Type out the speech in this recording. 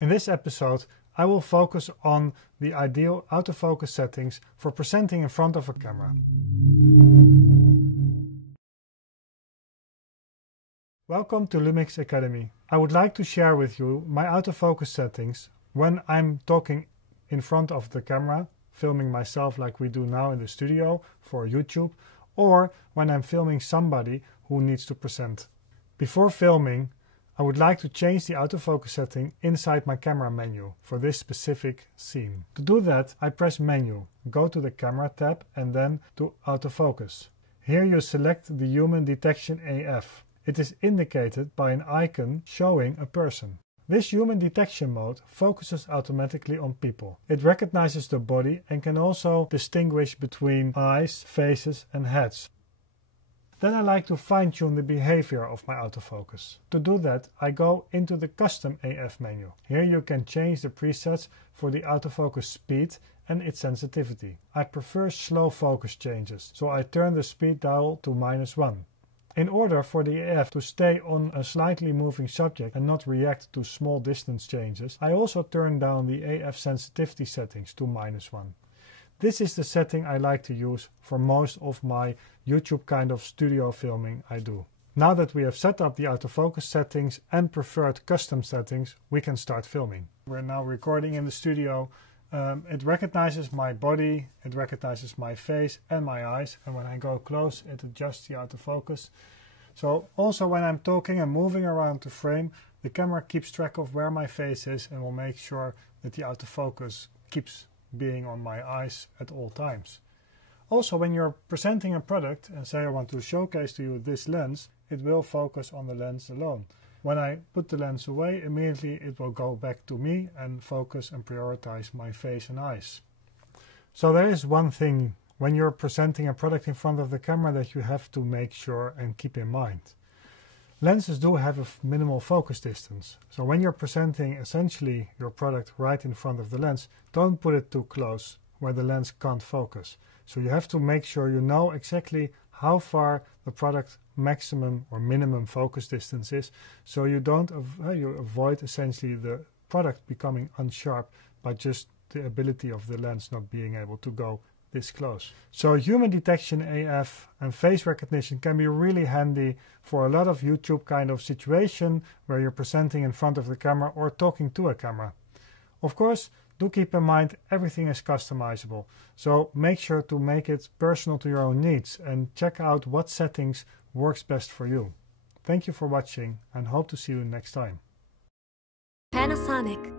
In this episode, I will focus on the ideal autofocus settings for presenting in front of a camera. Welcome to LUMIX Academy. I would like to share with you my autofocus settings when I'm talking in front of the camera, filming myself like we do now in the studio for YouTube, or when I'm filming somebody who needs to present. Before filming, I would like to change the autofocus setting inside my camera menu for this specific scene. To do that, I press Menu, go to the Camera tab and then to Autofocus. Here you select the Human Detection AF. It is indicated by an icon showing a person. This human detection mode focuses automatically on people. It recognizes the body and can also distinguish between eyes, faces and heads. Then I like to fine-tune the behavior of my autofocus. To do that, I go into the Custom AF menu. Here you can change the presets for the autofocus speed and its sensitivity. I prefer slow focus changes, so I turn the speed dial to -1. In order for the AF to stay on a slightly moving subject and not react to small distance changes, I also turn down the AF sensitivity settings to -1. This is the setting I like to use for most of my YouTube kind of studio filming I do. Now that we have set up the autofocus settings and preferred custom settings, we can start filming. We're now recording in the studio. It recognizes my body, it recognizes my face and my eyes, and when I go close it adjusts the autofocus. So also when I'm talking and moving around the frame, the camera keeps track of where my face is and will make sure that the autofocus keeps being on my eyes at all times. Also, when you're presenting a product and say I want to showcase to you this lens, it will focus on the lens alone. When I put the lens away, immediately it will go back to me and focus and prioritize my face and eyes. So there is one thing when you're presenting a product in front of the camera that you have to make sure and keep in mind. Lenses do have a minimal focus distance, so when you're presenting essentially your product right in front of the lens, don't put it too close where the lens can't focus. So you have to make sure you know exactly how far the product maximum or minimum focus distance is, so you don't you avoid essentially the product becoming unsharp by just the ability of the lens not being able to go this close. So human detection AF and face recognition can be really handy for a lot of YouTube kind of situation where you're presenting in front of the camera or talking to a camera. Of course, do keep in mind everything is customizable, so make sure to make it personal to your own needs and check out what settings works best for you. Thank you for watching and hope to see you next time. Panasonic.